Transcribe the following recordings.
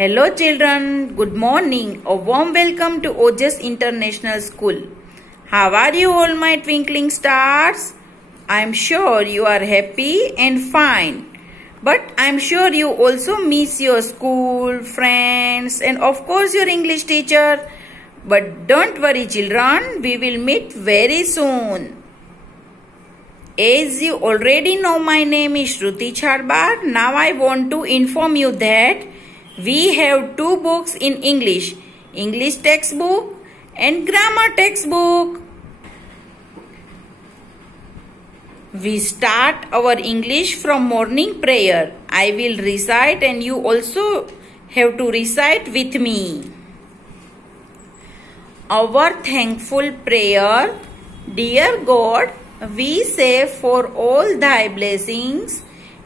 Hello children, good morning. A warm welcome to Ojas International School. How are you all my twinkling stars? I am sure you are happy and fine. But I am sure you also miss your school, friends and of course your English teacher. But don't worry children, we will meet very soon. As you already know, my name is Shruti Chhadbar. Now I want to inform you that we have two books in English, English textbook and grammar textbook. We start our English from morning prayer. I will recite and you also have to recite with me. Our thankful prayer, dear God, we say for all thy blessings,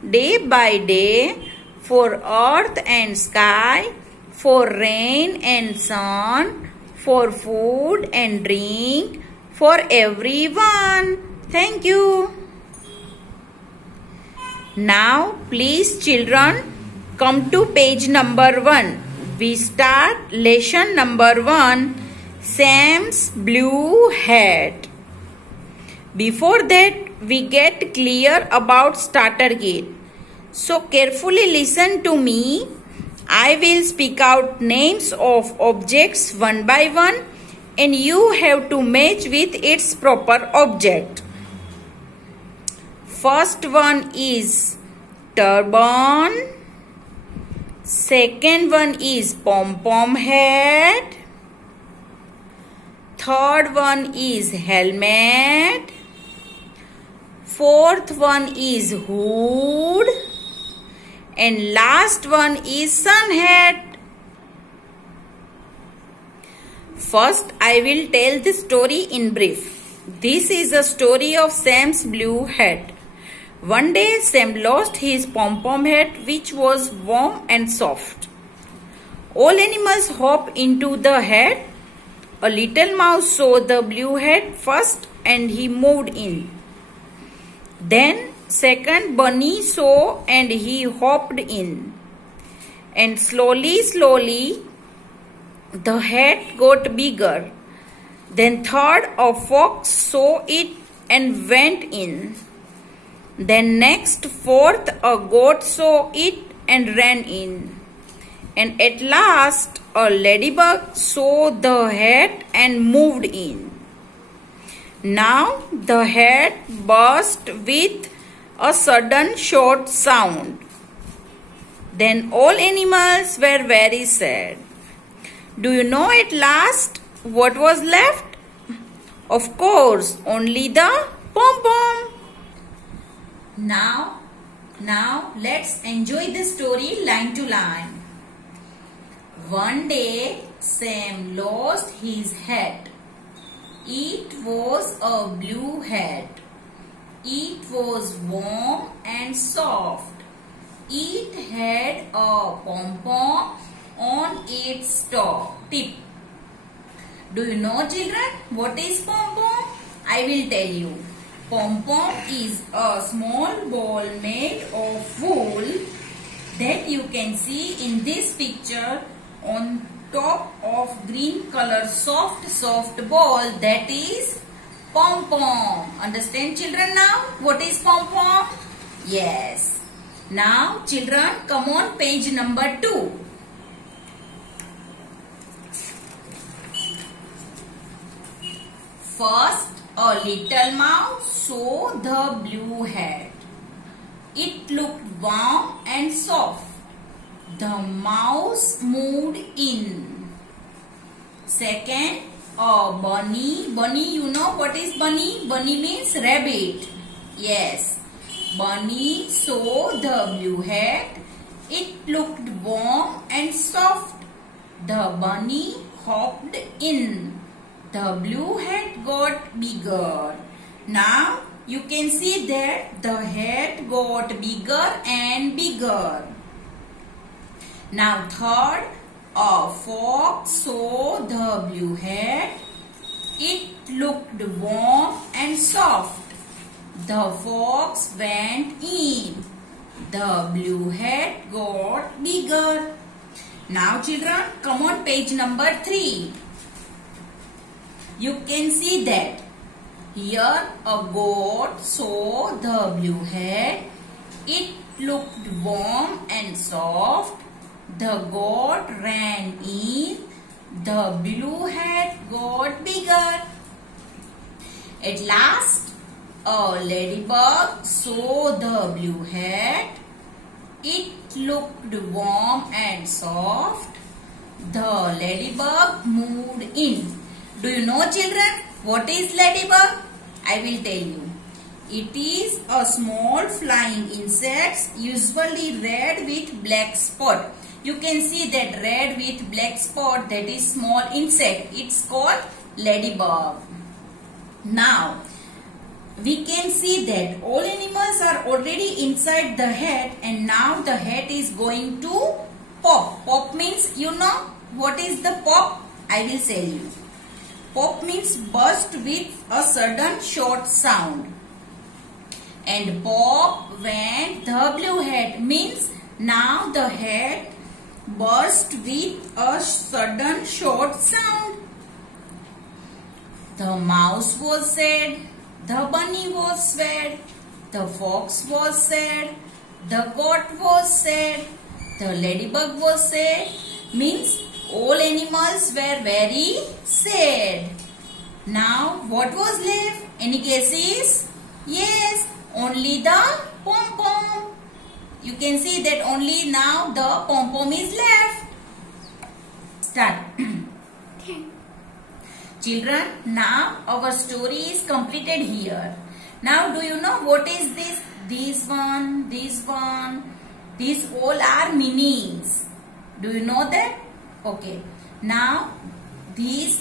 day by day, for earth and sky, for rain and sun, for food and drink, for everyone. Thank you. Now, please children, come to page number 1. We start lesson number 1, Sam's blue hat. Before that, we get clear about starter kit. So carefully listen to me. I will speak out names of objects one by one and you have to match with its proper object. First one is turban. Second one is pom-pom hat. Third one is helmet. Fourth one is hood. And last one is sun hat. First, I will tell the story in brief. This is a story of Sam's blue hat. One day, Sam lost his pom-pom hat which was warm and soft. All animals hopped into the hat. A little mouse saw the blue hat first and he moved in. Then second bunny saw and he hopped in. And slowly the hat got bigger. Then third a fox saw it and went in. Then next fourth a goat saw it and ran in. And at last a ladybug saw the hat and moved in. Now the hat burst with a sudden short sound. Then all animals were very sad. Do you know at last what was left? Of course, only the pom-pom. Now let's enjoy the story line to line. One day, Sam lost his hat. It was a blue hat. It was warm and soft. It had a pom-pom on its tip. Do you know children what is pom-pom? I will tell you. Pom-pom is a small ball made of wool that you can see in this picture on top of green color soft ball, that is pom-pom. Understand children now what is pom-pom? Yes. Now children, come on page number 2. First, a little mouse saw the blue hat. It looked warm and soft. The mouse moved in. Second, a bunny. Bunny, you know what is bunny? Bunny means rabbit. Yes. Bunny saw the blue hat. It looked warm and soft. The bunny hopped in. The blue hat got bigger. Now you can see that the hat got bigger and bigger. Now third, a fox saw the blue hat. It looked warm and soft. The fox went in. The blue hat got bigger. Now children, come on page number 3. You can see that here a goat saw the blue head. It looked warm and soft. The goat ran in. The blue head got bigger. At last, a ladybug saw the blue head. It looked warm and soft. The ladybug moved in. Do you know children what is ladybug? I will tell you. It is a small flying insect, usually red with black spot. You can see that red with black spot, that is small insect. It's called ladybug. Now, we can see that all animals are already inside the head and now the head is going to pop. Pop means, you know what is the pop? I will tell you. Pop means burst with a sudden short sound. And pop went the blue head means now the head burst with a sudden short sound. The mouse was sad. The bunny was sad. The fox was sad. The goat was sad. The ladybug was sad. Means all animals were very sad. Now what was left? Any guesses? Yes, only the pom-pom. You can see that only now the pom-pom is left. Start. Children, now our story is completed here. Now do you know what is this? This one, this one. These all are meanings. Do you know that? Okay. Now these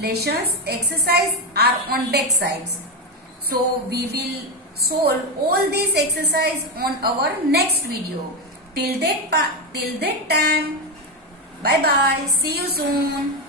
lessons exercise are on back sides. So we will solve all these exercise on our next video. Till that time, bye bye. See you soon.